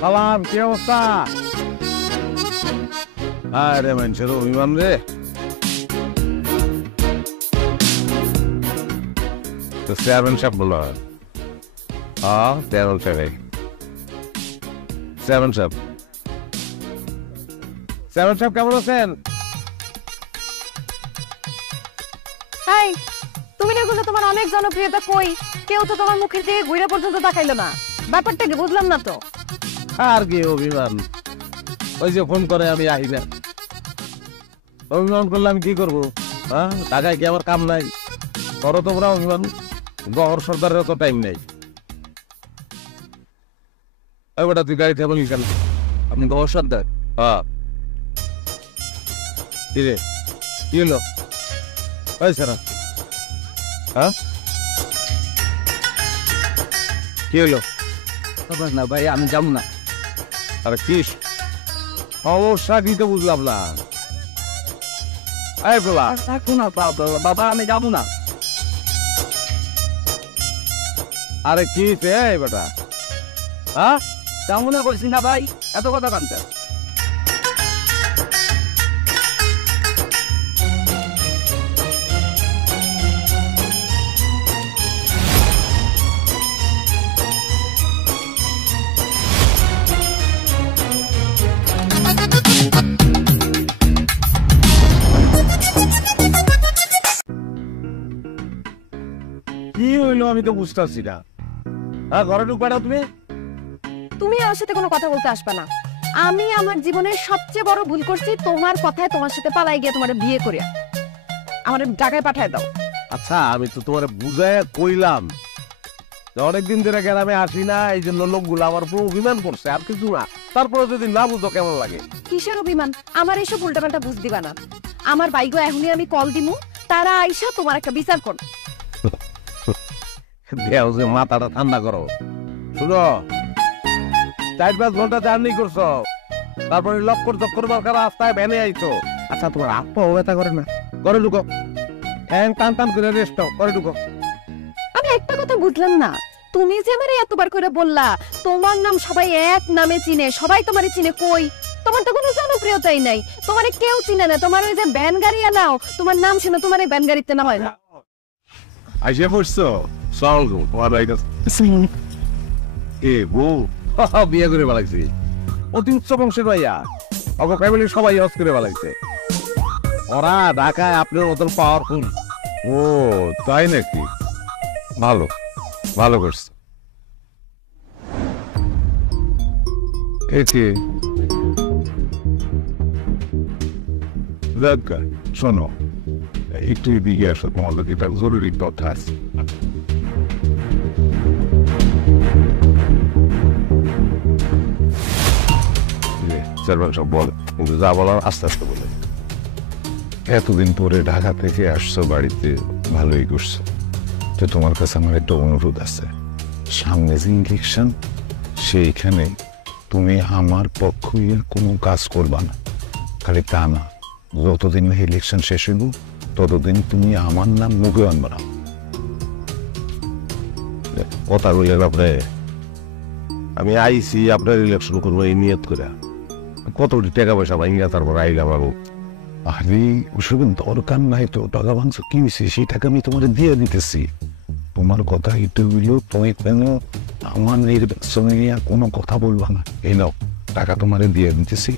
সালাম, কি অবস্থা? আরে মানুষের অভিমান রে। তো চেয়ারম্যান সাহেব বলো। চেয়ারম্যান সাহেব, চেয়ারম্যান সাহেব, চেয়ারম্যান সাহেব কেমন আছেন? হাই, তুমি না বললে তোমার অনেক জনপ্রিয়তা, কই কেউ তো তোমার মুখের দিকে ঘুরে পর্যন্ত তাকাইলো না, ব্যাপারটা কি বুঝলাম না তো। আর কি অভিমান? ওই যে ফোন করে আমি আহি না। অভিমান করলে আমি কি করবো? হ্যাঁ, টাকায় কি আমার কাম নাই? করো তোমরা অভিমান, গহর সর্দারের তো টাইম নাই। ওই বেটা তুই গাড়িতে বলি কেন? আপনি গহর সর্দার? হ্যাঁ। কি রে, কি হলো? হয়েছে না? হ্যাঁ, কি হলো? না ভাই, আমি যাবো না। আরে কি সমস্যা কি তো বুঝলাম না। এই বলা বাবা, আমি যাবো না। আরে কি বেটা? হ্যাঁ, যাবো না বলছি না ভাই, এত কথা কানতে। কি হইলো আমি তো বুঝতেছি না। হ্যাঁ, ঘরে ঢুকবে না তুমি? তুমি আমার সাথে কোনো কথা বলতে আসবে না। আমি আমার জীবনের সবচেয়ে বড় ভুল করছি, তোমার কথায় তোমার সাথে পালাই গিয়ে তোমার বিয়ে করিয়া আমার ঢাকায় পাঠায় দাও। আচ্ছা, আমি তো তোমার বুঝায় কইলাম অনেকদিন ধরে গ্রামে আসি না, এই জন্য লোকগুলো আমার উপর অভিমান করছে, আর কিছু না। তারপরে যদি না বুঝো কেমন লাগে? কিসের অভিমান? আমার এইসব উল্টাপাল্টা বুঝ দিবা না। আমার বাইগো এখনই আমি কল দিমু, তারা আইসা তোমার একটা বিচার কর। দেও যে মাথাটা ঠান্ডা করো। শুনো, 4-5 ঘন্টা জার্নি করছো, তারপরে লক্কর চক্কর বারকার রাস্তায় ভ্যানে আইছো। আচ্ছা, তোমার হাত পাও ব্যথা করে না? ঘরে ঢুকো, ঠ্যাং টান টান করে রেস্ট নাও, ঘরে ঢুকো। আমি একটা কথা বুঝলাম না, তুমি যে আমারে এতবার করে বললা তোমার নাম সবাই এক নামে চিনে, সবাই তোমারে চিনে, কই তোমার তো কোনো জনপ্রিয়তাই নাই, তোমারে কেউ চিনে না। তোমার ওই যে ভ্যান গাড়ি আনাও, তোমার নাম শুনে তোমার এই ভ্যান গাড়িতে নামায় না। আইসে পড়ছো? চল গো, তোমার বউ বিয়ে করে বেলাইছি। অতি উচ্চ বংশের ভাইয়া, অগ ফ্যামিলির সবাই হজ করে বেলাইছে। ওরা ঢাকায় আপনার মতন পাওয়ারফুল। ও তাই নাকি? ভালো, ভালো করছে। একে শোনো, একটু এদিকে আসো, তোমাদের এটা জরুরি কথা আছে। সব বলে, কিন্তু যা বলার আস্তে আস্তে বলে। এতদিন পরে ঢাকা থেকে আসছো বাড়িতে, ভালোই করছো। তো তোমার কাছে আমার একটা অনুরোধ আছে, সামনে যে ইলেকশন, সেইখানে তুমি আমার পক্ষ নিয়ে কোনো কাজ করবা না। খালি তা না, যতদিন ইলেকশন শেষ হইব ততদিন তুমি আমার নাম মুখে আনবা না। কথা রইলেন আপনি, আমি আইসি আপনার ইলেকশন করবো এই নিয়ত করে। কত টাকা পয়সা ভাঙিয়া তারপর আইলাম। আমি আরে ওসব দরকার নাই তো, টাকা ভাঙছো কি হয়েছে? সেই টাকা আমি তোমার দিয়ে দিতেছি। তোমার কথা এটা হইল, তুমি কেন আমার নির্বাচনে নিয়ে কোনো কথা বলবা না। এই নাও টাকা তোমার দিয়ে দিতেছি,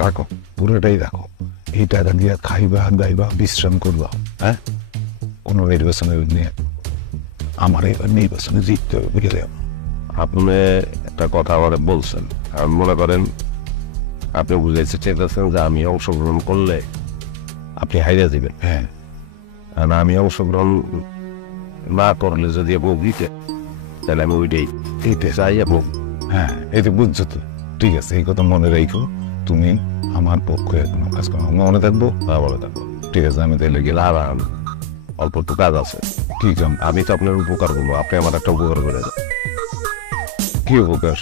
রাখো, পুরোটাই রাখো। এই টাকা দিয়ে খাইবা, দাইবা, বিশ্রাম করবা। হ্যাঁ, কোনো নির্বাচনে নিয়ে আমার এবার নির্বাচনে জিততে হবে, বুঝলে? আপনি একটা কথা আমার বলছেন, আমি মনে করেন আপনি বুঝাইতে চেয়েছেন যে আমি অংশগ্রহণ করলে আপনি হাইরা দিবেন। হ্যাঁ, আর আমি অংশগ্রহণ না করলে যদি বউ দিতে, তাহলে আমি ওইটাই দিতে চাই। এবং হ্যাঁ, এই তো বুঝছো তো, ঠিক আছে, এই কথা মনে রাখো। তুমি আমার পক্ষে কোনো কাজ করো, মনে থাকবো। হ্যাঁ, মনে থাকবো, ঠিক আছে। আমি তাহলে গেলে আর অল্প একটু কাজ আছে। কি কাম? আমি তো আপনার উপকার করবো, আপনি আমার একটা উপকার করে দেন। কি উপকার?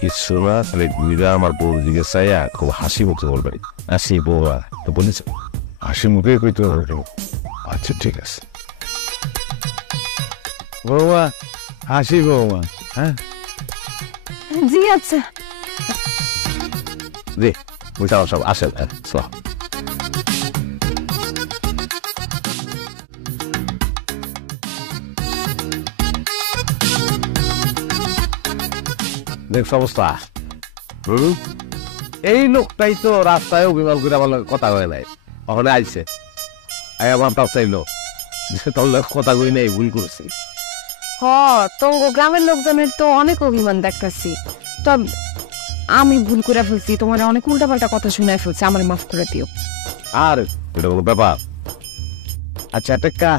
কিছু না, খালি দুইটা আমার বউ দিকে চাইয়া খুব হাসি মুখে বলবেন। হাসি বউয়া তো বলেছে, হাসি মুখে কইতে হবে। আচ্ছা, ঠিক আছে। বৌমা, হাসি বৌমা। হ্যাঁ, জি আচ্ছা, জি বুঝতে সব আসেন আসসালাম। দেখছ অবস্থা? এই লোকটাই তো রাস্তায় অভিমান করে আমার লগে কথা কয় নাই, ওখানে আইছে আমার তাও চাইলো যে তোর লগে কথা কই নাই, ভুল করছি। হ তো গ্রামের লোকজনের তো অনেক অভিমান দেখতেছি, তো আমি ভুল করে ফেলছি, তোমার অনেক উল্টাপাল্টা কথা শুনে ফেলছি, আমার মাফ করে দিও। আর এটা কোনো ব্যাপার? আচ্ছা টেক্কা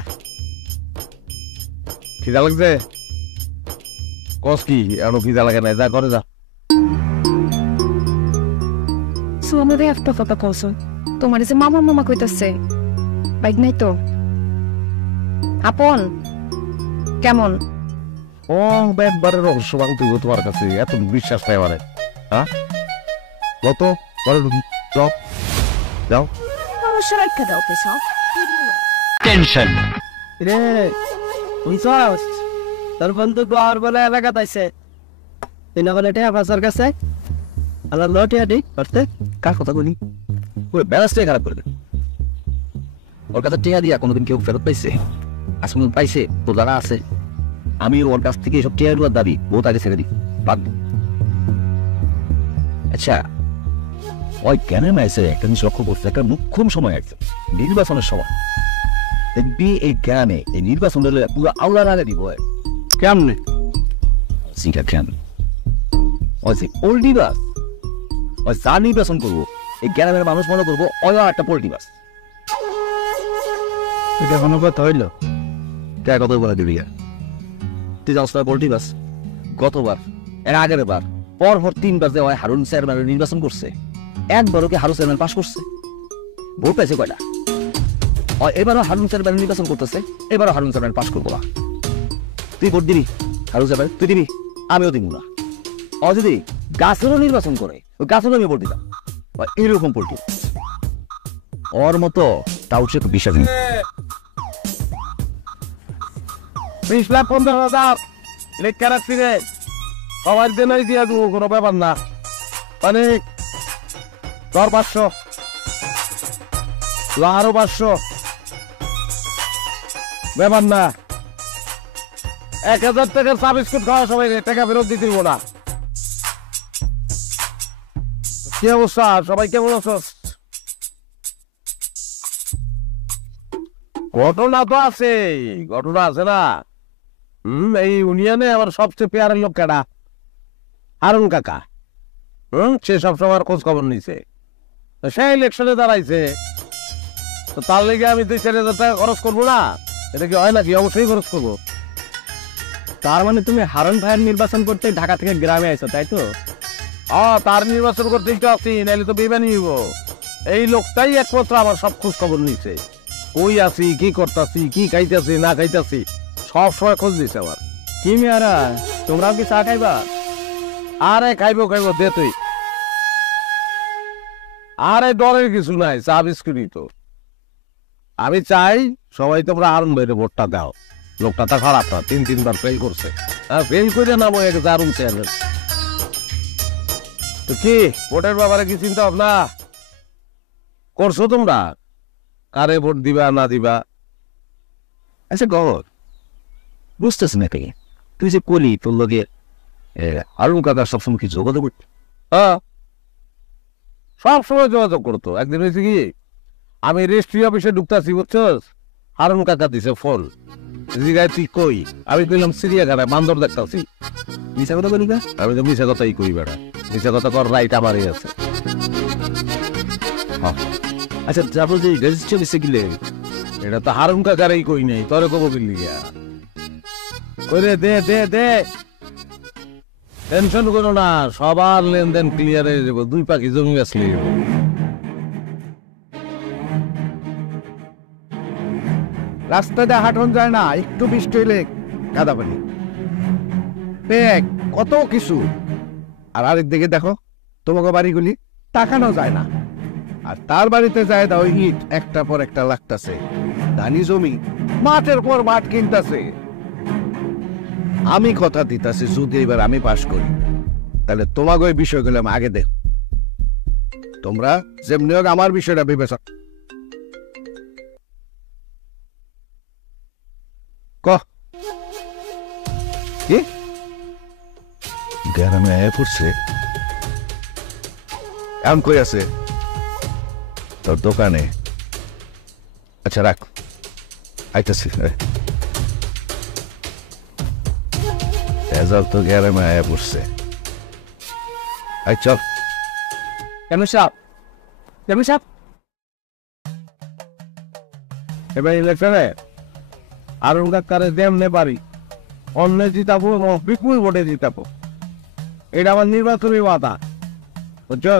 খিদা লাগছে? কস কি এখনো খিদা লাগে নাই? যা করে যা। সোনারে একটা কথা কইছো, তোমার যে মামা মামা কইতাছে বাইক নাই তো? আপন কেমন? ও একবারে রহস্য ভাঙতুই তোমার কাছে, এত বিশ্বাস নাই মানে? হ্যাঁ কত করে যাও যাও অবশ্য রাখা দাও পেছা। টেনশন রে বুঝছস, তোর বন্ধু গোয়ার বলে এলাকা তাইছে তিন বলে টিয়া পাঁচার কাছে আল্লাহ লটিয়া দি করতে কার কথা বলি ওই ব্যালেন্সটাই খারাপ করে দেন। ওর কাছে টিয়া দিয়া কোনোদিন কেউ ফেরত পাইছে? আজকে পাইছে তো যারা আছে, আমি ওর কাছ থেকে এসব টিয়াগুলোর দাবি ও তাকে ছেড়ে দিই বাদ দিই। আচ্ছা ওই কেন মাইছে একটা জিনিস লক্ষ্য করছে, একটা মুখ্যম সময় আছে নির্বাচনের সময়, দেখবি এই গ্রামে এই নির্বাচন পুরো আওলার আগে দিব। কেমনে সিটা কেন ওই যে পোল্ট্রি বাস, ওই যা নির্বাচন করবো এই গ্রামের মানুষ মনে করবো ওই একটা পোল্ট্রি বাস। এটা কোনো কথা হইল? কে কত বলে দিবি? তুই জানস না পোল্ট্রি বাস গতবার এর আগের বার পরপর 3বার যে হয় হারুন চেয়ারম্যান নির্বাচন করছে, একবারও কি হারুন চেয়ারম্যান পাস করছে? ভোট পাইছে কয়টা? এবারও হারুন চেয়ারম্যান নির্বাচন করতেছে, এবারও হারুন চেয়ারম্যান পাস করবো না। তুই ভোট দিবি হারুন চেয়ারম্যান? তুই দিবি? আমিও দিব না। ও যদি গাছেরও নির্বাচন করে ওই গাছেরও আমি ভোট দিতাম। এরকম পোল্ট্রি ওর মতো তাও সে তো বিশ্বাস নেই। 20 লাখ 15,000 লেখা রাখছি রে, সবার জন্যই দিয়া দেবো, কোনো ব্যাপার না। মানে তোর 500 আরো 500 ব্যাপার না। 1000 টাকার চা বিস্কুট খাওয়া সবাই টাকা ফেরত দিতে দিব না। কি অবস্থা সবাই, কেমন আছো? ঘটনা তো আছে, ঘটনা আছে না? এই ইউনিয়নে আমার সবচেয়ে পেয়ারের লোক কেডা? হারুন কাকা। সে সবসময় খোঁজ খবর নিছে, সে ইলেকশনে দাঁড়াইছে, তো তার লেগে আমি 2-4,000 টাকা খরচ করবো না? এটা কি হয় নাকি? অবশ্যই খরচ করবো। তার মানে তুমি হারুন ভাইয়ের নির্বাচন করতে ঢাকা থেকে গ্রামে আইছো তাই তো? তার নির্বাচন করতে একটু আসি, নাইলে তো বেমানি হইব। এই লোকটাই একমাত্র আমার সব খোঁজ খবর নিচ্ছে, কই আছি, কি করতেছি, কি খাইতেছি না খাইতেছি সব সময় খোঁজ দিছে আমার। কি মেয়ারা তোমরাও কি চা খাইবা? আরে খাইবো খাইবো, দে তুই। আরে ডরের কিছু নাই, চা বিস্কুটই তো। আমি চাই সবাই তোমরা হারুন ভাইরে ভোটটা দাও। লোকটা তো খারাপ না, 3-3বার ফেল করছে, ফেল করে নামো এক দারুণ চেয়ারম্যান। তো কি ভোটের ব্যাপারে কি চিন্তা ভাবনা করছো তোমরা? কারে ভোট দিবা না দিবা? আচ্ছা গর বুঝতেছি না কে তুই যে কলি তোর লগে হারুন কাকা সবসময় কি যোগাযোগ করতে? সব সময় যোগাযোগ করতো। একদিন হয়েছে কি, আমি রেজিস্ট্রি অফিসে ঢুকতেছি বুঝছস, হারুন কাকা দিছে ফোন, জিগায় তুই কই? আমি কইলাম চিড়িয়াখানায় বান্দর দেখতাছি। মিশা কথা বলি না? আমি তো মিশা কথাই কই বেড়া, মিশা কথা কর রাইট আমারই আছে। আচ্ছা তারপর যে রেজিস্ট্রি অফিসে গেলে এটা তো হারুন কাকারই কই নাই, তোরে কব কিনলি গিয়া কইরে দে দে দে, টেনশন করো না, সবার লেনদেন ক্লিয়ার হয়ে যাবো। 2 পাখি জমি আসলে রাস্তাতে হাঁটন যায় না, একটু বৃষ্টি হইলে কাদা পানি, ব্যাগ কত কিছু। আর আরেক দিকে দেখো তোমাকে বাড়িগুলি তাকানো যায় না, আর তার বাড়িতে যায় দাও ইট একটা পর একটা লাগতাছে, ধানি জমি মাঠের পর মাঠ কিনতাছে। আমি কথা দিতাছি যদি এবার আমি পাস করি তাহলে তোমাকে ওই বিষয়গুলো আমি আগে দেখ, তোমরা যেমনি হোক আমার বিষয়টা বিবেচনা কি গ্রামে আয়া পড়ছে, এমন কই আছে তোর দোকানে? আচ্ছা রাখ, আইতাছি। রেজাল্ট তো গ্রামে আয়া পড়ছে। আই চল। কেমন সাপ কেমন সাপ এবার ইলেকশনে আরুন কাকারে দেমনে পারি, অন্য জিতাবো, বিপুল ভোটে জিতাবো, এটা আমার নির্বাচনী বাধা, বুঝছো?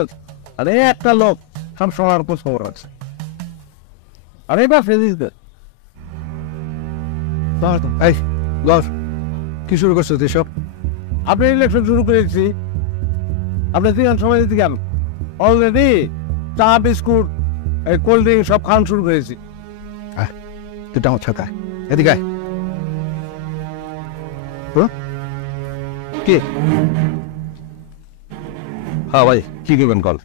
আরে একটা লোক সব সময় খোঁজ খবর আছে। আরে বা ফেজিস এই গর কি শুরু করছো এসব? আপনি ইলেকশন শুরু করেছি, আপনি তিন সময় দিতে কেন? অলরেডি চা বিস্কুট কোল্ড ড্রিঙ্ক সব খাওয়ান শুরু করেছি। তুই আমার ছাতা এদিকে কি? হ্যাঁ ভাই কি করবেন কল?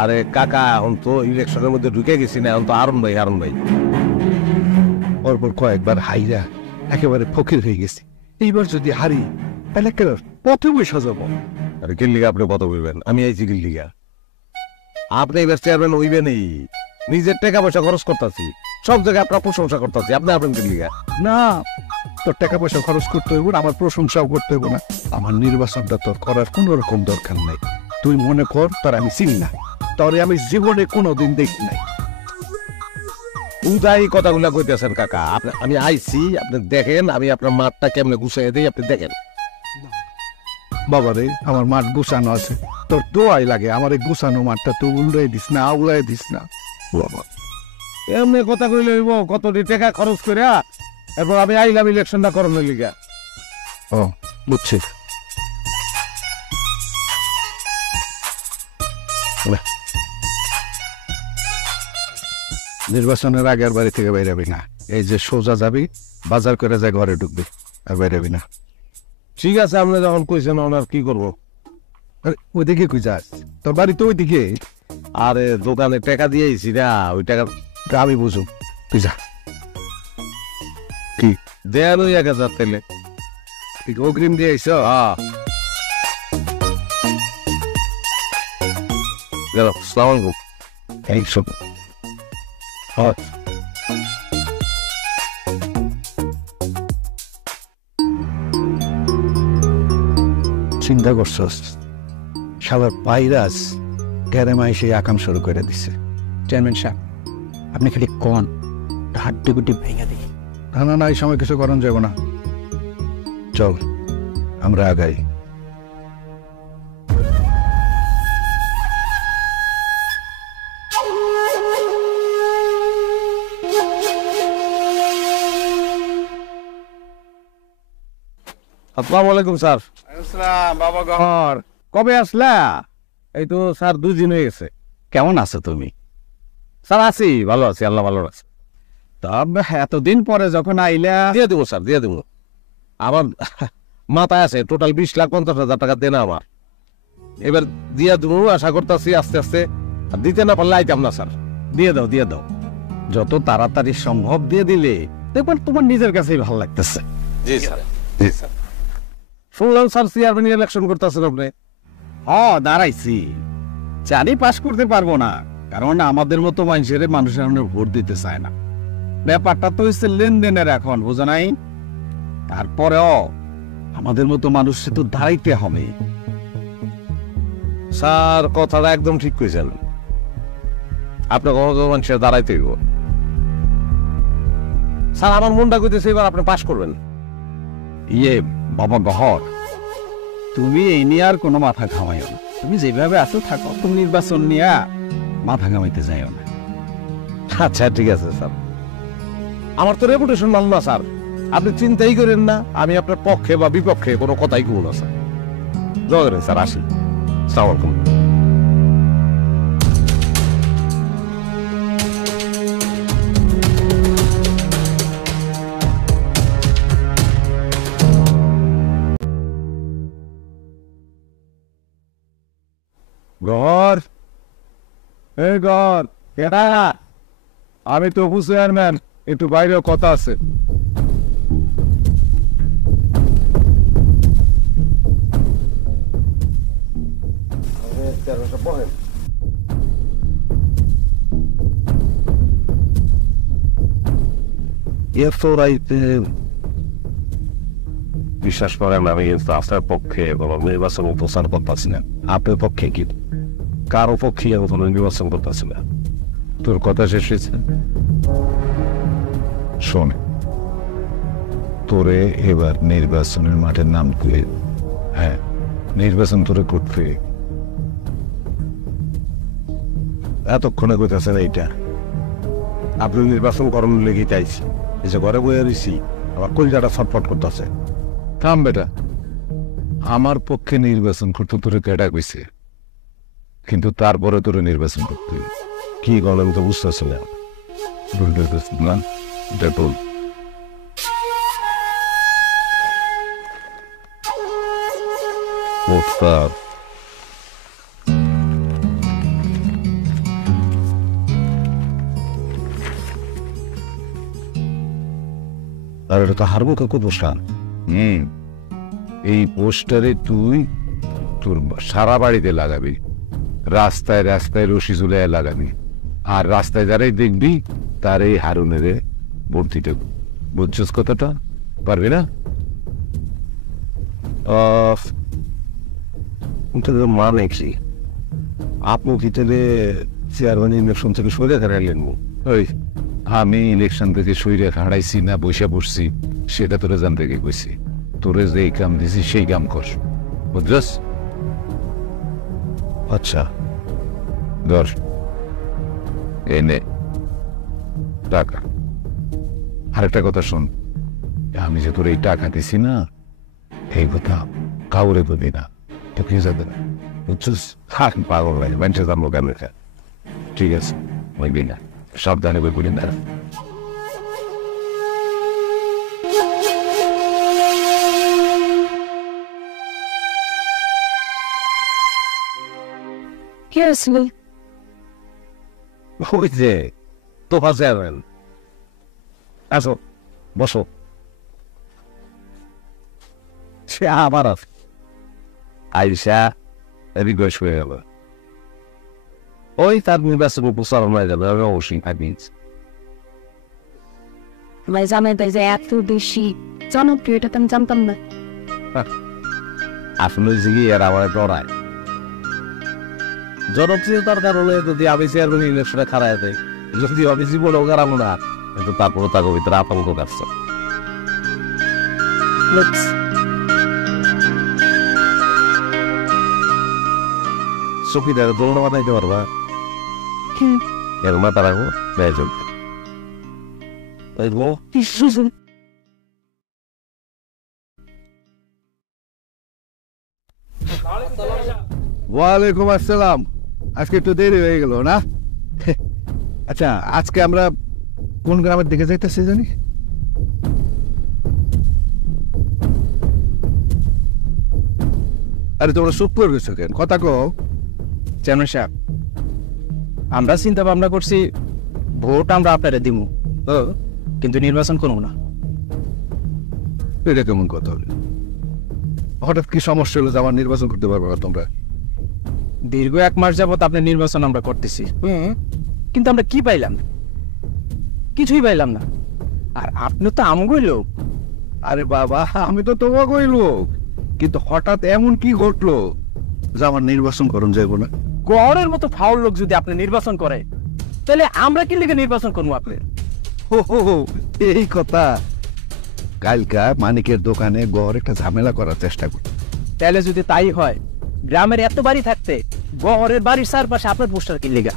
আরে কাকা এখন তো ইলেকশনের মধ্যে ঢুকে গেছি না, এখন তো হারুন ভাই পরপর কয়েকবার হাইরা একেবারে ফকির হয়ে গেছি। এইবার যদি হারি তাহলে পথে বসে যাবো। আরে কিল্লিগা আপনি পথে বলবেন, আমি আইছি কিল্লিগা। আপনি এবার চেয়ারম্যান হইবেনই, নিজের টাকা পয়সা খরচ করতেছি, সব জায়গায় আপনার প্রশংসা করতেছি, আপনি আপনার কিল্লিগা না। তোর টাকা পয়সা খরচ করতে হইব না, আমার প্রশংসাও করতে হইব না। আমার নির্বাচনটা তোর করার কোন রকম দরকার নাই। তুই মনে কর তোর আমি চিনি না, তোরে আমি জীবনে কোনোদিন দেখি নাই। উদাই কথাগুলা কইতেছেন কাকা। আমি আইছি, আপনি দেখেন আমি আপনার মাঠটা কেমনে গুছাই দেই, আপনি দেখেন। বাবারে আমার মাঠ গুছানো আছে, তোর দোয়াই লাগে আমার এই গুছানো মাঠটা তুই উল্টাই দিস না, আউলাই দিস না। বাবা এমনি কথা কইলে হইব, কতটি টাকা খরচ করে এরপর আমি আইলাম ইলেকশনটা করানোর লিগা। ও বুঝছি। নির্বাচনের আগে আর বাড়ি থেকে বাইরাবি না, এই যে সোজা যাবি বাজার করে যায় ঘরে ঢুকবি, আর বাইরাবি না। ঠিক আছে, আপনি যখন কইছেন আর কি করবো। ওইদিকে কই যাস? তোর বাড়ি তো ওইদিকে। আরে দোকানে টাকা দিয়েছি না, ওই টাকা আমি বুঝুম, তুই যা। কি দেয়াল ওই 1000 তেলে ঠিক অগ্রিম দিয়েছ? সালাম আলাইকুম। এইসব চিন্তা করছস? শালার পাইরাস গ্যারেমাই সেই আকাম শুরু করে দিছে। চেয়ারম্যান সাহেব আপনি খালি কন হাড্ডি গুড্ডি ভেঙে দিই। না এই সময় কিছু করণ যাব না, চল আমরা আগাই। আসসালামু আলাইকুম স্যার। বাবা গহর কবে আসলা? এই তো স্যার 2 দিন হয়ে গেছে। কেমন আছো তুমি? স্যার আছি, ভালো আছি, আল্লাহ ভালো আছে। তবে এতদিন পরে যখন আইলা দিয়ে দেবো স্যার, দিয়ে দেবো। আমার মাথায় আছে টোটাল 20,50,000 টাকা দেনা আমার, এবার দিয়ে দেবো আশা করতেছি আস্তে আস্তে। দিতে না পারলে আইতাম না স্যার। দিয়ে দাও যত তাড়াতাড়ি সম্ভব দিয়ে দিলে দেখবেন তোমার নিজের কাছেই ভালো লাগতেছে। জি স্যার, জি স্যার। শুনলাম স্যার চেয়ারম্যান ইলেকশন করতেছেন আপনি? দাঁড়াইছি, জানি পাশ করতে পারবো না, কারণ আমাদের মতো মানুষের ভোট দিতে চায় না। ব্যাপারটা তো হচ্ছে লেনদেনের, এখন বোঝা নাই। তারপরেও আমাদের মতো মানুষকে তো দাঁড়াইতে হবে। স্যার কথাটা একদম ঠিক কইছেন, আপনার কত মানুষের দাঁড়াইতে হইব। স্যার আমার মনটা কইতেছে এবার আপনি পাশ করবেন। বাবা গহর, তুমি এই নিয়ে আর কোনো মাথা ঘামাইও না। তুমি যেভাবে আছো থাকো, তুমি নির্বাচন নিয়ে মাথা ঘামাইতে যাইও না। আচ্ছা ঠিক আছে স্যার, আমার তো রেপুটেশন ভালো না স্যার, আপনি চিন্তাই করেন না। আমি আপনার পক্ষে বা বিপক্ষে কোনো কথাই কব না স্যার। দয়া করে স্যার আসি। আসসালামু আলাইকুম। এই ঘর কেডা? আমি তো চেয়ারম্যান, একটু বাইরেও কথা আছে। এত রাইতে বিশ্বাস করেন আমি কিন্তু আপনার পক্ষে কোনো নির্বাচন প্রচার করতেছি না। আপনার পক্ষে কি কারো পক্ষে আমি কোনো নির্বাচন করতেছি না। তোর কথা শেষ হয়েছে? শোন, তোরে এবার নির্বাচনের মাঠের নাম তুলে, হ্যাঁ নির্বাচন তোরে করতে। এতক্ষণে কইতেছেন এইটা আপনি নির্বাচন করানোর লেগে চাইছি, এই যে ঘরে বয়ে রয়েছি আমার কলজাটা ছটফট করতেছে। থাম বেটা, আমার পক্ষে নির্বাচন করতে তোরে কেডা কইছে? কিন্তু তারপরে তোরে নির্বাচন করতে হবে। কি গণ আমি তো বুঝতেছি না। না এটা বল। মোস্তার আর এটা তো হারবো কাকু পোস্টার। এই পোস্টারে তুই তোর সারা বাড়িতে লাগাবি, রাস্তায় রাস্তায় রশি ঝুলাইয়া লাগাবি, আর রাস্তায় যারাই দেখবি তার এই হারুনের ভোট দিতে। বুঝছিস কথাটা? পারবি না? মানে কি আপনি কি তাহলে চেয়ারম্যান ইলেকশন থেকে সরে দাঁড়ালেন? ওই আমি ইলেকশন থেকে সইরে হারাইছি না বৈশা পড়ছি সেটা তোরে জানতে গিয়ে কইছি। তোরে যে কাম দিছি সেই কাম কর, বুঝছস? আচ্ছা ধর এনে টাকা। আরেকটা কথা শোন, আমি যে তোর এই টাকা দিছি না, এই কথা কাউরে বলি না, কেউ যাবে না, বুঝছিস? পাগল লাগে মানুষের জানবো কেন? ঠিক আছে, বলবি না, সাবধানে বই বলি না। কে আসলে? ওই যে তোফা চেয়ারম্যান। আসো বসো। সে আবার আছে আইসা রিকোয়েস্ট হয়ে গেল, ওই তার নির্বাচন প্রচারণ হয়ে গেল। আমি অবশ্যই ভাবি ভাই জামাই তাই যে এত বেশি জনপ্রিয়, এটা তো আমি জানতাম না। আসলে যে কি এর আমার ডরায় জনপ্রিয়তার কারণে যদি আমি চেয়ারম্যান ইলেকশনে খারায় দেয়, যদি আমি জীবনেও খারাবো না, কিন্তু তারপরে তাকে ভিতরে আতঙ্ক কাটছে। চকিদার দোলনা বানাইতে পারবা? এর মাথা রাখবো ব্যয় চলবে। ওয়ালাইকুম আসসালাম। আজকে একটু দেরি হয়ে গেল না? আচ্ছা, আজকে আমরা কোন গ্রামের দিকে যাইতেছি জানি? আরে তোমরা চুপ করে গেছো কেন? কথা কও। চেয়ারম্যান সাহেব, আমরা চিন্তা ভাবনা করছি ভোট আমরা আপনারা দিব, কিন্তু নির্বাচন করবো না। এটা কেমন কথা হলো? হঠাৎ কি সমস্যা হলো যে আমার নির্বাচন করতে পারবো না তোমরা? দীর্ঘ 1 মাস যাবত আপনার নির্বাচন আমরা করতেছি, কিন্তু আমরা কি পাইলাম? কিছুই পাইলাম না। আর আপনি তো আমগই লোক। আরে বাবা, আমি তো তোমাকেই লোক, কিন্তু হঠাৎ এমন কি ঘটলো যে আমার নির্বাচন করুন যাইবো না? গড়ের মতো ফাউল লোক যদি আপনি নির্বাচন করে, তাহলে আমরা কি লিগে নির্বাচন করবো? আপনি এই কথা। কালকা মানিকের দোকানে গড় একটা ঝামেলা করার চেষ্টা করি। তাহলে যদি তাই হয়, গ্রামের এত বাড়ি থাকতে গড়ের বাড়ির চারপাশে আপনার পোস্টার কি লিগা?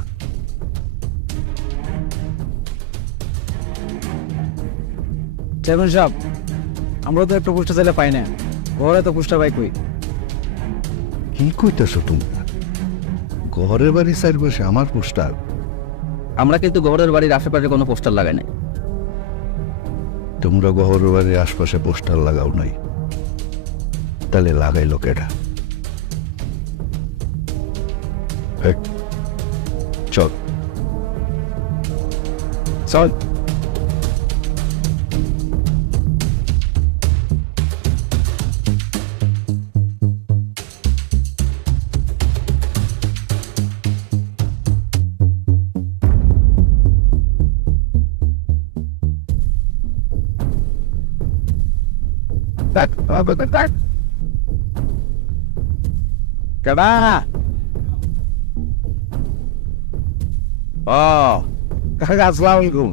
চেয়ারম্যান সাহেব, আমরা তো একটা পোস্টার চাইলে পাই না, ঘরে তো পোস্টার পাই কই? কি কইতেছো তোমরা? ঘরের বাড়ি চারপাশে আমার পোস্টার? আমরা কিন্তু ঘরের বাড়ির আশেপাশে কোনো পোস্টার লাগাই নাই। তোমরা ঘরের বাড়ির আশপাশে পোস্টার লাগাও নাই, তাহলে লাগাইলো কেডা? চল চল। কেডা? ও কাকা, আসসালামু আলাইকুম।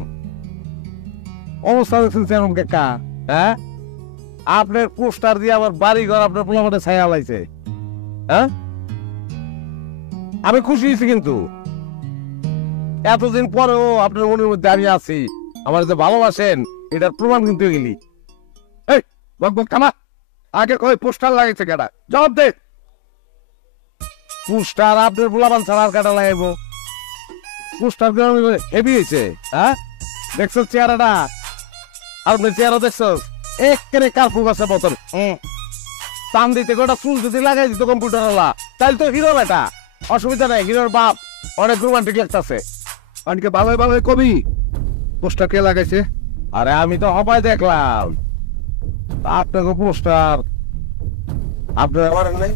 অবস্থা দেখছেন চেয়ারম্যান কাকা? হ্যাঁ, আপনার পোস্টার দিয়ে আমার বাড়ি ঘর আপনার পোলাপাটে ছায়া লাইছে। হ্যাঁ, আমি খুশি হয়েছি, কিন্তু এতদিন পরেও আপনার মনের মধ্যে আমি আছি, আমার যে ভালোবাসেন এটার প্রমাণ কিন্তু গেলি। এই বক থামা, আগে কই পোস্টার লাগাইছে কেডা? জবাব দে। পোস্টার আপনার পোলাপান ছাড়া আর কাটা লাগাইবো? পোস্টার হেভি হয়েছে। হ্যাঁ, দেখছো চেহারাটা? আপনার চেহারা দেখছো? একেবারে কার্পুক আছে মতন। টান দিতে গোটা চুল যদি লাগাই দিত কম্পিউটার ওলা, তাহলে তো হিরো বেটা। অসুবিধা নাই, হিরোর বাপ অনেক রোমান্টিক লাগতেছে। অনেকে ভালোই ভালোই কবি পোস্টার কে লাগাইছে? আরে আমি তো হবাই দেখলাম, আপনাকে পোস্টার আপনার মারেন নাই?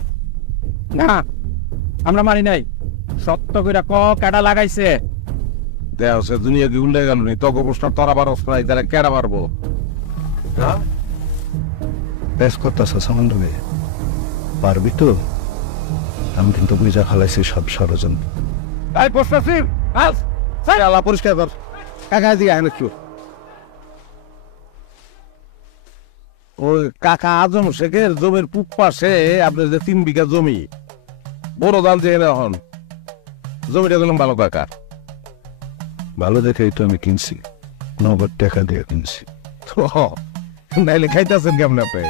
না, আমরা মানি নাই। সত্য কইরা ক কেডা লাগাইছে? দেখ সে দুনিয়া কি উল্টে গেল নি? তোকে পোস্টার তোরা বারস নাই, তাহলে কেডা মারবো? বেশ কথা সামান্য পারবি তো? আমি কিন্তু বুঝা খালাইছি সব ষড়যন্ত্র। এই পোস্টার সিম আস আল্লাহ পরিষ্কার কর। কাকা দিকে আহেন একটু। ওই কাকা আজম শেখের জমির পূব পাশে আপনার যে 3 বিঘা জমি, বড় দাম যে এখন জমিটা গেলাম ভালো কাকা। ভালো দেখেই তো আমি কিনছি, নগদ টাকা দিয়ে কিনছি। নাইলে খাইতেছেন কেমন আপনি?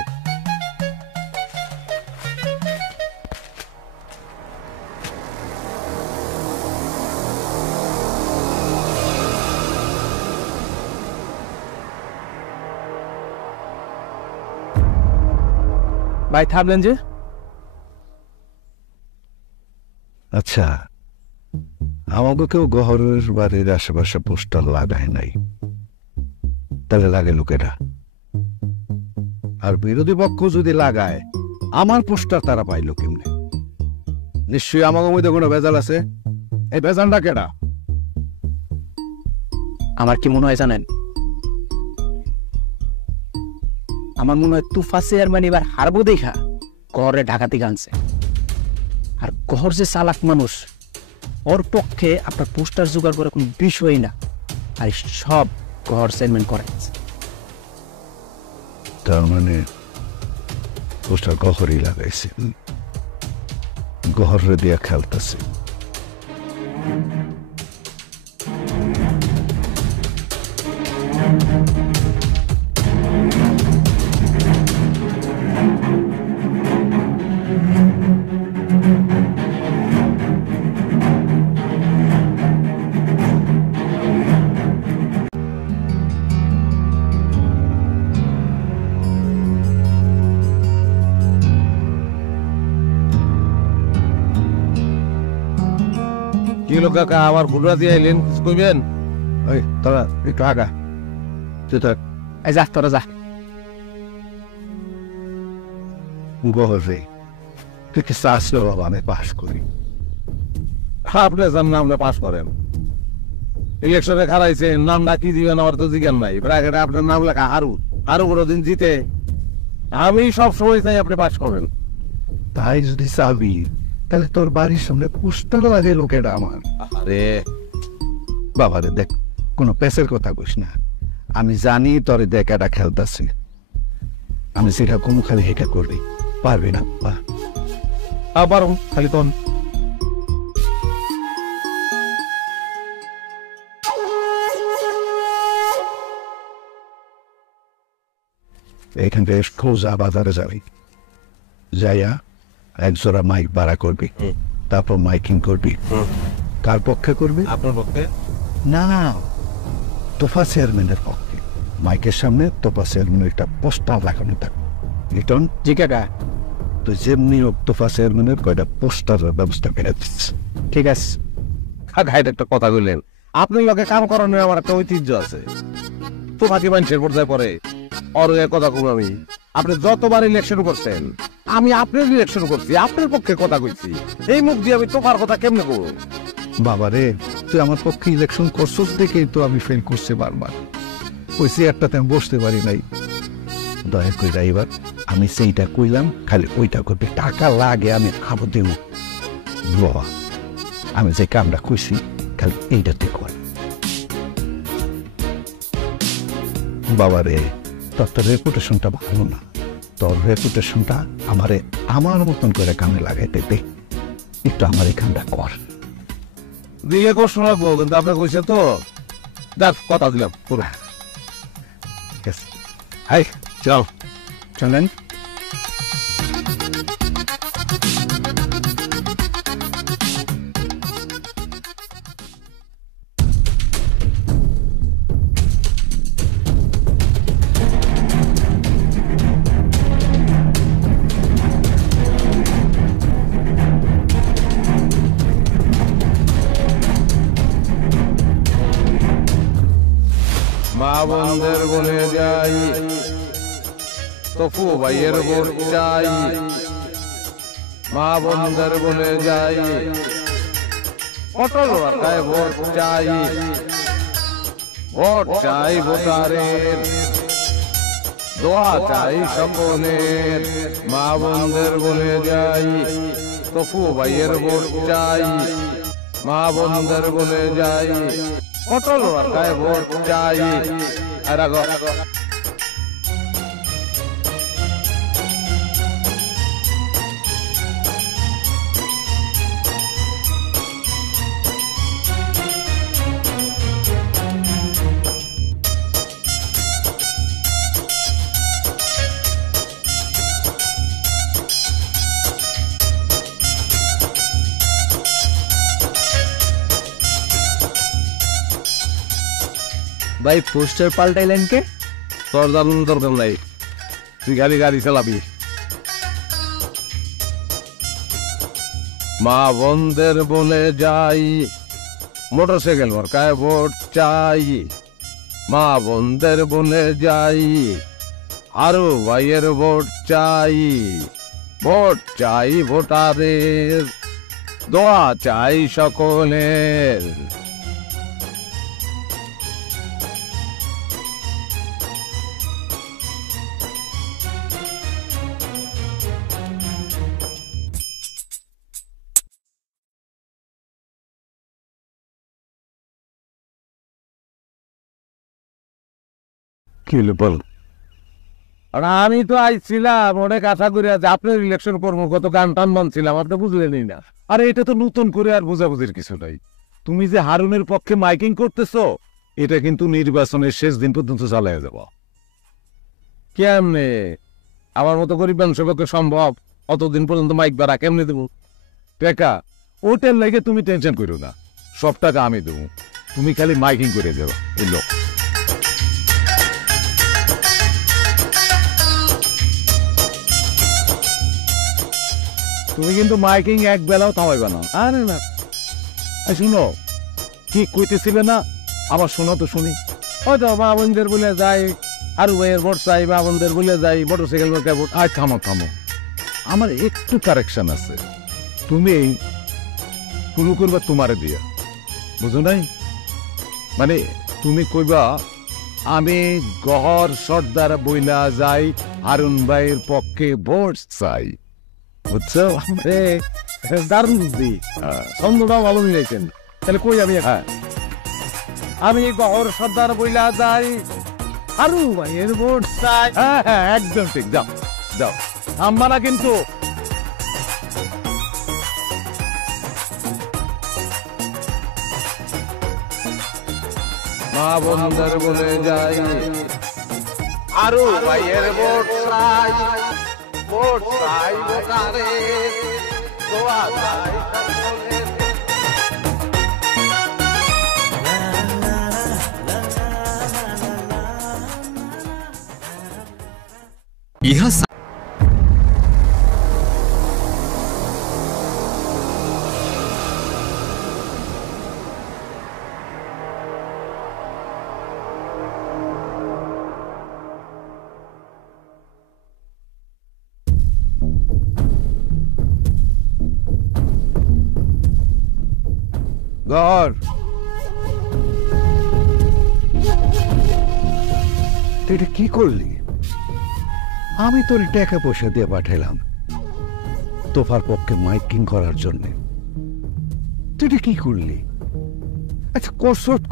ভাই থামলেন যে? আচ্ছা, আমাকে কেউ গহরের বাড়ির আশেপাশে পোস্টার লাগায় নাই, তাহলে লাগে লোকেরা। আর বিরোধী পক্ষ যদি লাগায়, আমার পোস্টার তারা পাইলো কেমনে? নিশ্চয়ই আমাকে মধ্যে কোনো ভেজাল আছে। এই ভেজালটা কেডা? আমার কি মনে হয় জানেন? আমার মনে হয় তুফা চেয়ারম্যান এবার হারবো দেখা ঘরে ঢাকাতে গানছে। আর ঘর যে চালাক মানুষ, ওর পক্ষে আপনার পোস্টার জোগাড় করা কোনো বিষয়ই না। আর সব ঘর চেয়ারম্যান করাইছে। তার মানে পোস্টার গহরেই লাগাইছে, গহরে দিয়া খেলতেছে। কি হলো কাকা, আমার ভুলরা দিয়ে আইলেন, কিছু কইবেন? ওই তোরা একটু আগা, তুই থাক। এই যা, তোরা যা। গহরে তুই কি চাষলো বাবা আমি পাস করি? আপনি যার নামটা পাস করেন, ইলেকশনে খারাইছে, নামটা কি দিবেন আমার তো জিজ্ঞান নাই। ব্র্যাকেটে আপনার নাম লেখা হারু, হারু কোনোদিন জিতে। আমি সব সময় চাই আপনি পাস করেন। তাই যদি চাবি, তাহলে তোর বাড়ির সামনে পোস্টার লাগে লোকেরা আমার। আরে বাবারে দেখ, কোনো পেসের কথা কইস না। আমি জানি তোর দেখাটা খেলতেছে, আমি সেটা কোনো খালি হেঁটে করবি পারবি না। আবার খালি তখন এইখান থেকে সোজা বাজারে যাবি, যাইয়া একজোড়া মাইক ভাড়া করবি, তারপর মাইকিং করবি। কার পক্ষে করবি? আপনার পক্ষে না, তোফা চেয়ারম্যানের পক্ষে। মাইকের সামনে তোফা চেয়ারম্যানের একটা পোস্টার লাগানো থাকবে। লিটন, জি কাকা। তো যেমনি হোক তোফা চেয়ারম্যানের কয়টা পোস্টারের ব্যবস্থা করে দিচ্ছে। ঠিক আছে কাকা, এটা একটা কথা কইলেন। আপনার লোকে কাম করানোর আমার একটা ঐতিহ্য আছে। তো বাকি মানুষের পর্যায়ে পরে অর কথা কম আমি। আপনি যতবার ইলেকশন করছেন আমি আপনার ইলেকশন করছি, আপনার পক্ষে কথা কইছি। এই মুখ দিয়ে আমি তোমার কথা কেমনে করব? বাবারে, তুই আমার পক্ষে ইলেকশন করছস দেখেই তো আমি ফেল করছি বারবার। ওই চেয়ারটাতে আমি বসতে পারি নাই। দয়া কইরা এবার আমি সেইটা কইলাম, খালি ওইটা করবে। টাকা লাগে আমি খাবো দেব বাবা। আমি যে কামটা কইছি খালি এইটাতে কর বাবারে। তোর রেপুটেশনটা ভালো না, তোর রেপুটেশনটা আমারে আমার মতন করে কামে লাগাইতে দে। একটু আমার এই কামটা কর। দিলে কষ্ট লাগবো, কিন্তু আপনার কইছে তো, দেখ কথা দিলাম পুরো। হাই চল চলেন। মা বন্ধের বলে যাই, তফু ভাইয়ের ভোট চাই। মা বন্ধের বলে যাই, অটল রাখায় ভোট চাই। ভোট চাই ভোটারের, দোয়া চাই সকলের। মা বন্ধের বলে যাই, তফু ভাইয়ের ভোট চাই। মা বন্ধের বলে যাই, অটল রাখায় ভোট চাই। আর ভাই পোস্টার পাল্টাইলেন কে? তোর জানানোর দরকার নাই, তুই গাড়ি গাড়ি চালাবি। মা বন্ধের বলে যাই, মোটরসাইকেল মার্কায় ভোট চাই। মা বন্ধের বলে যাই, আরো ভাইয়ের ভোট চাই। ভোট চাই ভোটারের, দোয়া চাই সকলের। কি হলো বল? আর আমি তো আইছিলাম অনেক আশা করে, আজ আপনার ইলেকশন করবো, কত গান টান বানছিলাম, আপনি বুঝলেনই না। আরে এটা তো নতুন করে আর বোঝাবুঝির কিছু নাই। তুমি যে হারুনের পক্ষে মাইকিং করতেছো, এটা কিন্তু নির্বাচনের শেষ দিন পর্যন্ত চালিয়ে যাব। কেমনে আমার মতো গরিব মানুষের পক্ষে সম্ভব অতদিন পর্যন্ত মাইক ভাড়া কেমনে দেবো? টাকা ওটার লাগে তুমি টেনশন করো না, সব টাকা আমি দেবো, তুমি খালি মাইকিং করে দেবো। এলো তুমি কিন্তু মাইকিং এক বেলাও থামাইবে না। আরে না, শুনো কি কইতেছিলে না, আবার শোনো তো শুনি। হয়তো মা বোনদের বলে যাই, আর ভাইয়ের ভোট চাই, মা বোনদের বলে যাই, মোটরসাইকেল ভোট। আয় থামো থামো, আমার একটু কারেকশন আছে। তুমি শুরু করবা তোমারে দিয়া, বুঝো নাই? মানে তুমি কইবা আমি গহর সর্দার বইলা যাই, হারুন ভাইয়ের পক্ষে ভোট চাই। বুঝছো? দারুণ বুদ্ধি, ছন্দটাও ভালো মিলাইছেন। তাহলে কই আমি? হ্যাঁ, আমি গহর সর্দার বইলা যাই, হারুন ভাইয়ের ভোট চাই। হ্যাঁ হ্যাঁ, একদম ঠিক। যাও যাও, থামবা না কিন্তু। মা বন্ধের বলে যাই, আরো ভাইয়ের ভোট চাই। ভোট চাই ভোটারের, দোয়া চাই সকলের। ইহা ঘর তুই এটা কি করলি? আমি তোর টাকা পয়সা দিয়ে পাঠাইলাম তোফার পক্ষে মাইকিং করার জন্য, তুই এটা কি করলি? আচ্ছা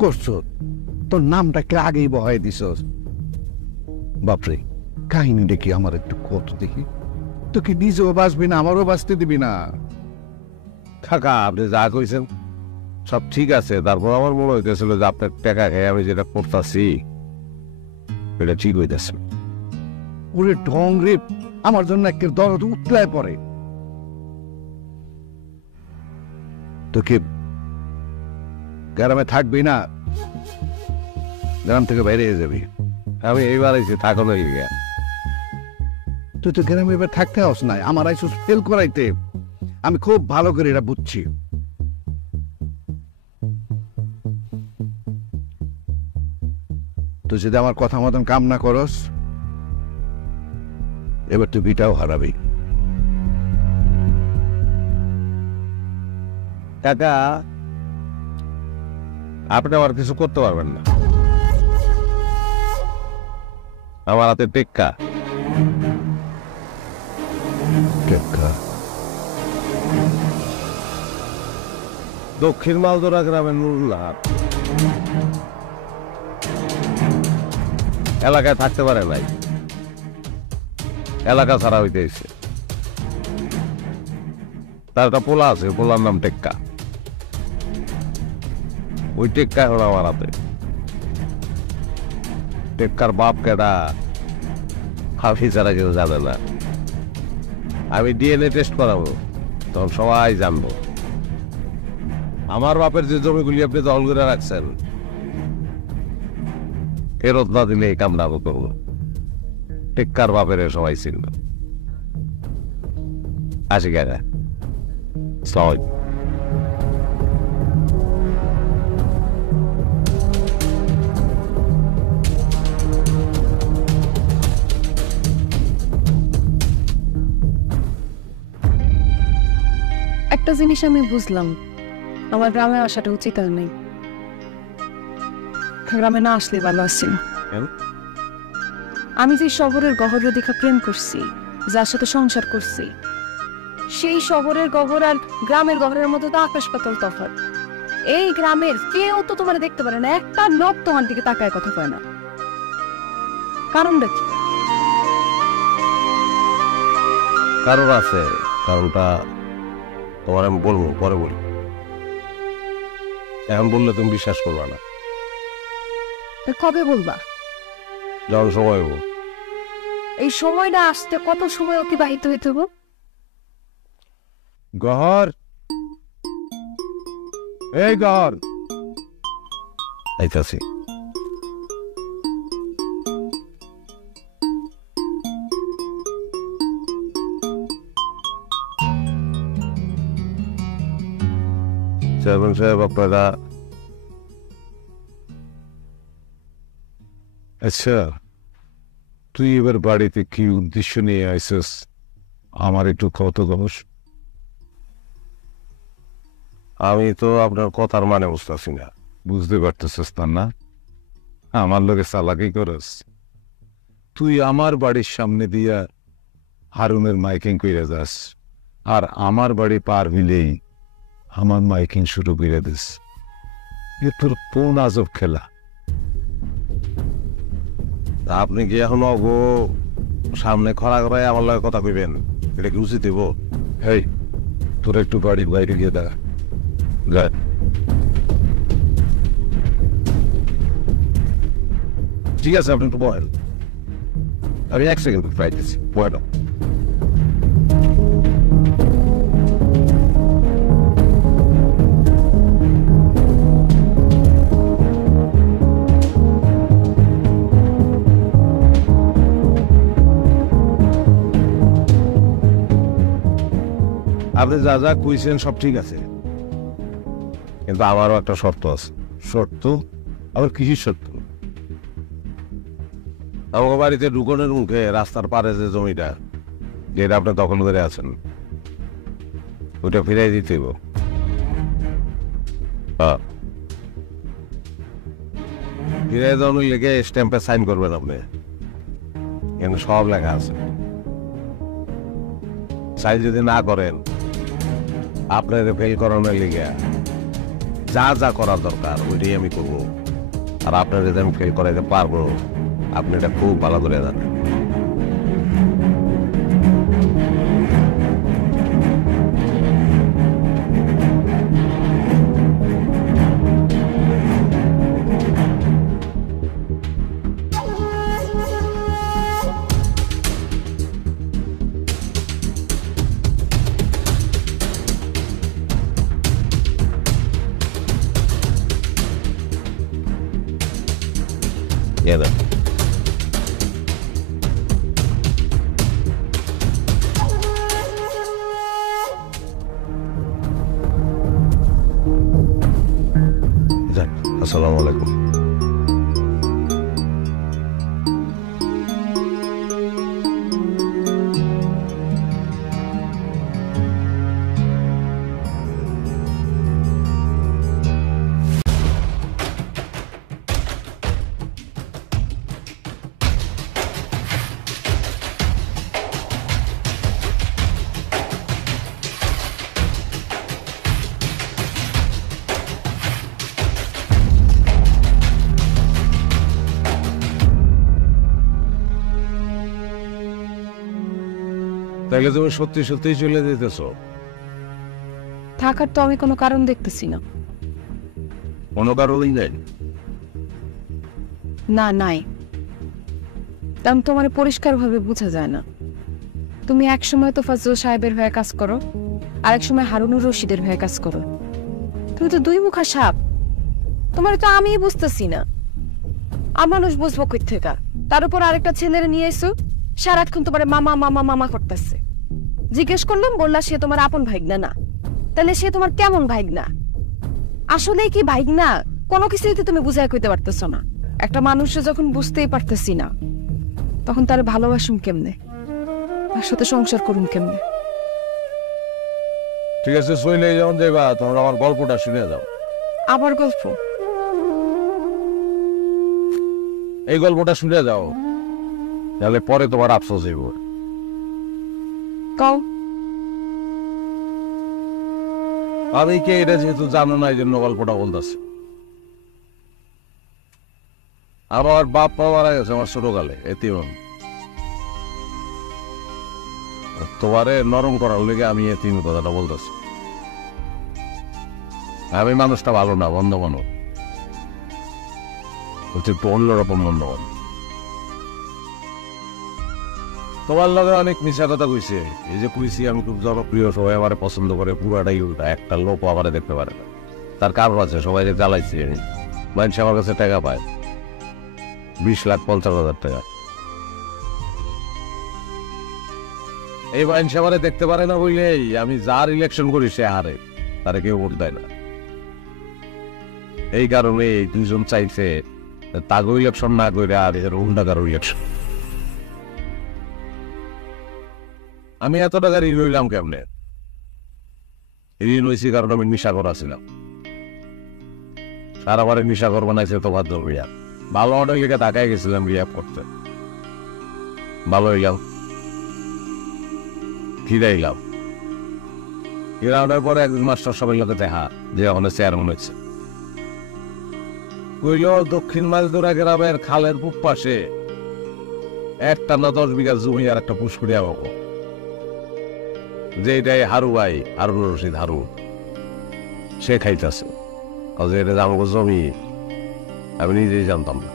করছত তোর নামটাকে আগেই বহাই দিছস। বাপরে, কাহিনীটা কি আমার একটু কত দেখি। তোকে নিজেও বাঁচবি না, আমারও বাঁচতে দিবি না। কাকা আপনি যা কইছেন সব ঠিক আছে, তারপর আমার মনে হইতেছিল যে আপনার টাকা খেয়ে আমি যেটা করতেছি এটা ঠিক হইতেছে। ওরে ঢং রে, আমার জন্য একটা দরদ উতলায় পড়ে। তোকে গ্রামে থাকবি না, গ্রাম থেকে বাইরে হয়ে যাবি। আমি এইবার আইছি থাকুন হয়ে গিয়া। তুই তো গ্রামে এবার থাকতে হস নাই, আমার আইসুস ফেল করাইতে। আমি খুব ভালো করে এটা বুঝছি। তুই যদি আমার কথা মতন কাম না করস, এবার তুই বিটাও হারাবি। কাকা আপনি আমার কিছু করতে পারবেন না, আমার হাতে টেক্কা। দক্ষিণ মালদোরা গ্রামের নুরুল্লাহাট এলাকায় থাকতে পারে নাই, এলাকা ছাড়া হইতেছে। তার একটা পোলা আছে, পোলার নাম টেক্কা। ওই টেক্কা এখন আমার হাতে। টেক্কার বাপ কেডা হাফি ছাড়া কেউ জানে না। আমি ডিএনএ টেস্ট করাবো, তখন সবাই জানবো আমার বাপের যে জমিগুলি আপনি দখল করে রাখছেন ফেরত না দিলে এই কামটা আমি করবো। টেক্কার বাপের সবাই ছিল। আসি কাকা, আসসালামু আলাইকুম। একটা জিনিস আমি বুঝলাম, আমার গ্রামে আসাটা উচিত আর নেই। গ্রামে না আসলে ভালো আসছিল। আমি যে শহরের গহর দেখা প্রেম করছি, যার সাথে সংসার করছি, সেই শহরের গহর আর গ্রামের গহরের মধ্যে তো আকাশ পাতাল তফাৎ। এই গ্রামের কেউ তো তোমার দেখতে পারে না, একটা লোক তোমার দিকে তাকায় কথা কয় না। কারণটা কি? কারণ আছে, কারণটা তোমার আমি বলবো, পরে বলি। এখন বললে তুমি বিশ্বাস করবা না। কবে বলবা? যখন সময় হবো। এই সময়টা আসতে কত সময় অতিবাহিত হইতে হবে? গহর, এই গহর, আইতাছি। চেয়ারম্যান সাহেব আপনারা, আচ্ছা তুই এবার বাড়িতে কি উদ্দেশ্য নিয়ে আইসস আমার একটু কত গহস? আমি তো আপনার কথার মানে বুঝতেছি না। বুঝতে পারতেছিস না? আমার লোকে চালাকি করস। তুই আমার বাড়ির সামনে দিয়া হারুনের মাইকিং কইরা যাস, আর আমার বাড়ি পার হইলেই আমার মাইকিং শুরু করে দিস। এ তোর কোন আজব খেলা? আপনি কি এখন অগো সামনে খরা করায় আমার লগে কথা কইবেন? এটা কি উচিত হইব? হেই, তোর একটু বাড়ির বাইরে গিয়ে দাঁড়া। গায়ে ঠিক আছে, আপনি একটু বলেন। আমি 1 সেকেন্ড পাইতেছি, বলেন। আপনি যা যা কইছেন সব ঠিক আছে, কিন্তু আমারও একটা শর্ত আছে। শর্ত? আবার কিসের শর্ত? আমার বাড়িতে ঢুকনের মুখে রাস্তার পারে যে জমিটা, যেটা আপনি দখল করে আছেন, ওটা ফিরাই দিতে হইব। হ্যাঁ ফিরাই দেওয়ার লেগে স্ট্যাম্পে সাইন করবেন আপনি, এখানে সব লেখা আছে। সাইন যদি না করেন আপনার ফেল করানোর লেগে যা যা করা দরকার ওইটাই আমি করবো, আর আপনার যদি আমি ফেল করাইতে পারবো আপনি এটা খুব ভালো করে জানেন। Yeah, then. আসসালামু আলাইকুম। তাইলে তুমি সত্যি সত্যি চলে যেতেছ? থাকার তো আমি কোনো কারণ দেখতেছি না। কোনো কারণই নেই? না, নাই। কারণ তোমার পরিষ্কারভাবে বোঝা যায় না। তুমি এক সময় তো ফজল সাহেবের হয়ে কাজ করো, আর এক সময় হারুনুর রশিদের হয়ে কাজ করো। তুমি তো দুই মুখা সাপ। তোমার তো আমি বুঝতেছি না। মানুষ বুঝবো কই থেকে? তার উপর আরেকটা ছেলেরে নিয়ে এসো, সারাক্ষণ তোমার মামা মামা মামা করতেছে। জিজ্ঞেস করলাম, বললা সে তোমার আপন ভাইগনা না। তাহলে সে তোমার কেমন ভাইগনা? আসলে কি ভাইগনা? কোনো কিছুই তো তুমি বুঝাই কইতে পারতেছ না। একটা মানুষে যখন বুঝতেই পারতেছি না, তখন তার ভালোবাসুম কেমনে, তার সাথে সংসার করুন কেমনে? ঠিক আছে, সইলে যখন যাইবা তোমরা আমার গল্পটা শুনে যাও। আবার গল্প? এই গল্পটা শুনে যাও, তাহলে পরে তোমার আফসোস হইব। কও। আমি কে এটা যেহেতু জানো না, এই জন্য গল্পটা বলতেছে। আমার বাপ মা মারা গেছে আমার ছোটকালে, এতিম। তোমারে নরম করার লেগে আমি এতিম কথাটা বলতেছি। আমি মানুষটা ভালো না, বন্ধ মানো হচ্ছে একটু অন্যরকম বন্ধ মানো। তোমার লগে অনেক মিশা কথা কইছে। এই যে কইছি আমি খুব জনপ্রিয়, সবাই আমার পছন্দ করে, পুরাটাই উল্টা। একটা লোক আমার দেখতে পারে না। তার কারণ আছে, সবাই জ্বালাইছে। মানুষ আমার কাছে টাকা পায় 20,50,000 টাকা। এই মানুষ আমার দেখতে পারে না বললেই আমি যার ইলেকশন করি সে হারে, তারা কেউ ভোট দেয় না। এই কারণে এই দুজন চাইছে তাগো ইলেকশন না করে আর এর উল্টা কারো ইলেকশন। আমি এত টাকা ঋণ হইলাম কেমনে? ঋণ হয়েছি কারণ আমি নিশাখর আছিলাম। আর আমার নিশাখর বানাইছে তো বাধ্য হইয়া। ভালো অর্ডার লিখে তাকাই গেছিলাম রিয়াপ করতে। ভালো হইলাম, ফিরাইলাম। ফিরানোর পরে একদিন মাস্টার সবাই লোকে দেখা যে ওখানে চেয়ারম্যান হয়েছে। কইল দক্ষিণ মাঝদোরা গ্রামের খালের পূব পাশে একটা না 10 বিঘা জমি আর একটা পুষ্করিয়া হবো, যেটাই হারু ভাই হারুন রশিদ হারু সে খাইতেছে। এটা আমাকে জমি আমি নিজেই জানতাম না।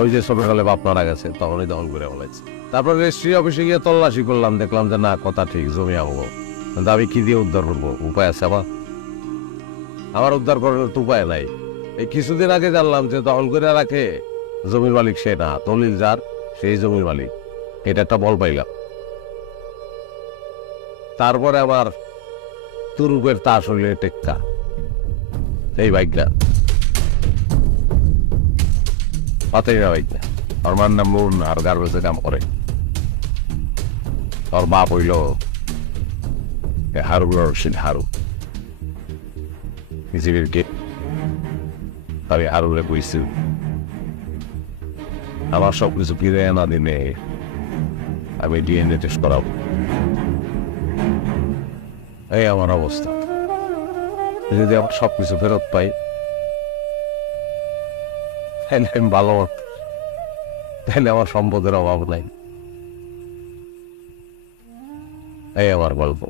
ওই যে ছোটকালে বাপ মারা গেছে তখনই দখল করে বলেছে। তারপর রেজিস্ট্রি অফিসে গিয়ে তল্লাশি করলাম, দেখলাম যে না, কথা ঠিক, জমি আমবো। কিন্তু আমি কি দিয়ে উদ্ধার করবো? উপায় আছে আমার উদ্ধার করার তো উপায় নাই। এই কিছুদিন আগে জানলাম যে দখল করে রাখে জমির মালিক সে না, দলিল যার সেই জমির মালিক। এটা একটা বল পাইলাম। তারপরে আবার তুরুপের তাস হইলে টেক্কা এই বাইকটা পাতেই না বাইকটা। ওর মার নাম মুন, আর গার্মেন্টসে কাম করে। ওর বাপ হইল হারু রশিদ হারু, পৃথিবীর আমি হারুরে কইছি আমার সবকিছু ফিরে আনা দিনে আমি ডিএনএ টেস্ট করাবো। এই আমার অবস্থা। যদি আমার সবকিছু ফেরত পাই তাহলে আমি ভালো, তাহলে আমার সম্পদের অভাব নাই। এই আমার গল্প।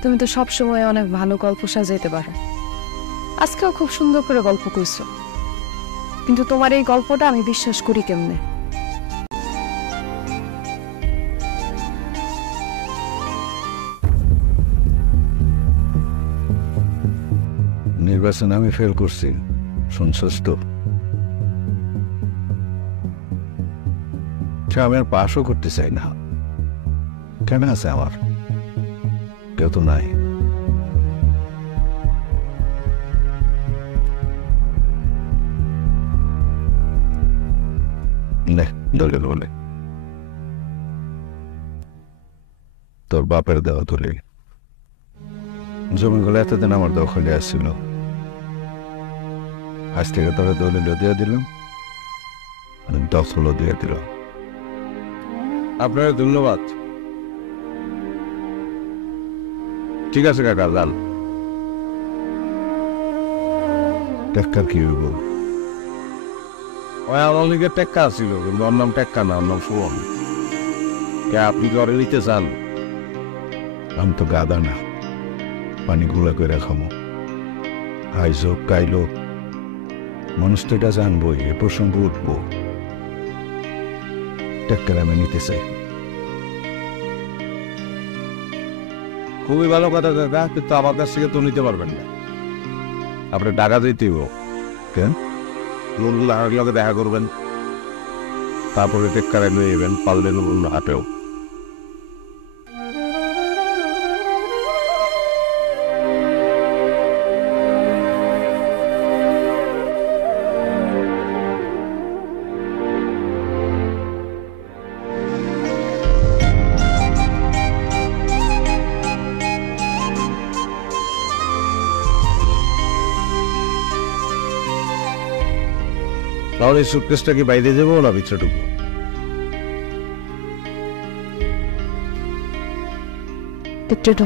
তুমি তো সব সময় অনেক ভালো গল্প সাজাইতে পারো, আজকেও খুব সুন্দর করে গল্প কইছো, কিন্তু তোমার এই গল্পটা আমি বিশ্বাস করি কেমনে? নির্বাচনে আমি ফেল করছি, শুনছস তো? আমি আর পাশও করতে চাই না। কেন আছে আমার? কেউ তো নাই। দলিল বলে তোর বাপের দেওয়া দলিল। জমিগুলো এতদিন আমার দখলে আসছিল, আজ থেকে তোরা দলিল দিয়ে দিলাম, দখলও দিয়ে দিলাম। আপনার ধন্যবাদ। ঠিক আছে কাকা, যান। টেক্কার কি হইব? ওই আমার লিগে টেক্কা ছিল, কিন্তু ওর নাম টেক্কা না, ওর নাম সুমন। কে আপনি ঘরে নিতে চান? আমি তো গাদা না, পানি গুলা করে খামো। আইজ হোক কাইল হোক, মানুষ তো এটা জানবই, এ প্রসঙ্গ উঠবো। টেক্কার আমি নিতে চাই। খুবই ভালো কথা কাকা, কিন্তু আমার কাছ থেকে তো নিতে পারবেন না। আপনি ঢাকা যেতেই কেন? নুরুল্লাহর লগে দেখা করবেন, তারপরে টেক্কারে নিয়ে যাবেন, পারলে নুরুল্লাহ হাটেও। তাহলে সুটকেসটা কি বাইরে যাবো না ভিতরে ঢুকবো? একটু